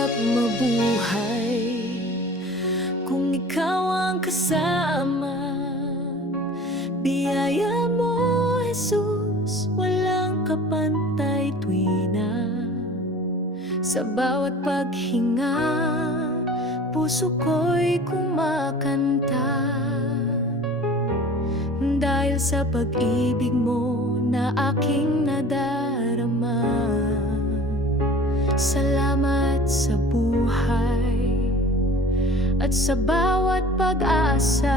mahirap mabuhay kung ikaw ang kasama. Biyaya mo, Jesus, walang kapantay tuwina. Sa bawat paghinga, puso ko'y kumakanta, dahil sa pag-ibig mo na aking nadarama. Salamat sa buhay at sa bawat pag-asa,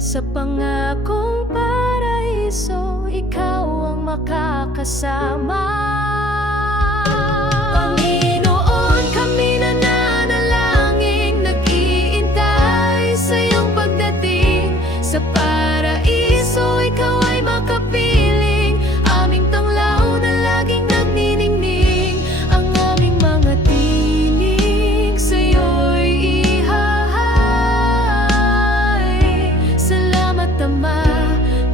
sa pangakong paraiso, ikaw ang makakasama. Panginoon, kami nananalangin, nag-iintay sa iyong pagdating. Sa paraiso, ikaw ay makapiling, aming tanglaw na laging nagniningning. Ang aming mga tinig sa'yo'y ihahay. Salamat, Ama,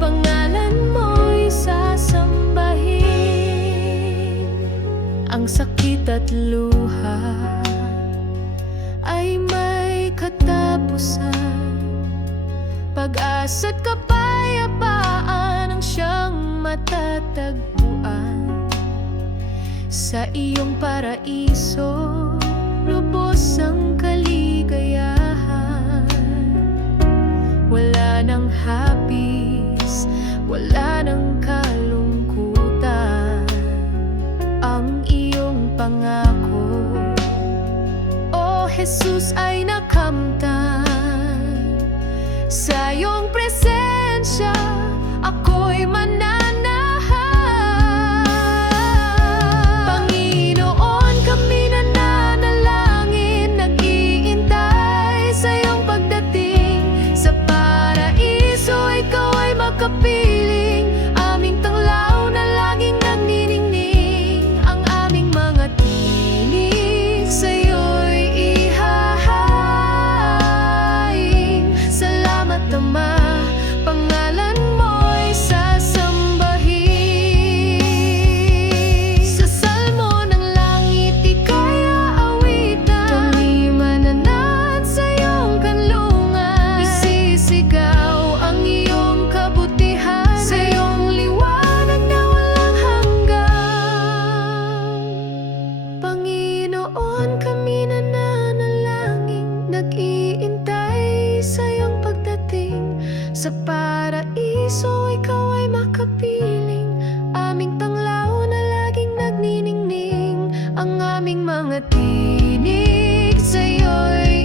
pangalan mo'y sasambahin. Ang sakit at luha ay may katapusan, pag-asa't kapayapaan ang siyang matatagpuan. Sa iyong paraiso, lubos ang kaligayahan. Wala nang hapis, wala nang kalungkutan. Ang iyong pangako, O Jesus, ay nakamtan. Sa iyong presensya, ako'y mananahan. Panginoon, kami nananalangin, nag-iintay sa iyong pagdating. Sa paraiso, ikaw ay makapiling, aming tanglaw na laging nagniningning. Ang aming mga tinig sa'yo'y ihahain. Salamat, Ama, pangalan mo'y sasambahin. Sa salmo ng langit, ika'y aawitan, kami mananad sa iyong kanlungan. Isisigaw ang iyong kabutihan, sa iyong liwanag na walang hanggan. Panginoon, kami nananalangin, nag-iintay sa iyong pagdating. Sa paraiso, ikaw ay makapiling, aming tanglaw na laging nagniningning. Ang aming mga tinig sa'yo'y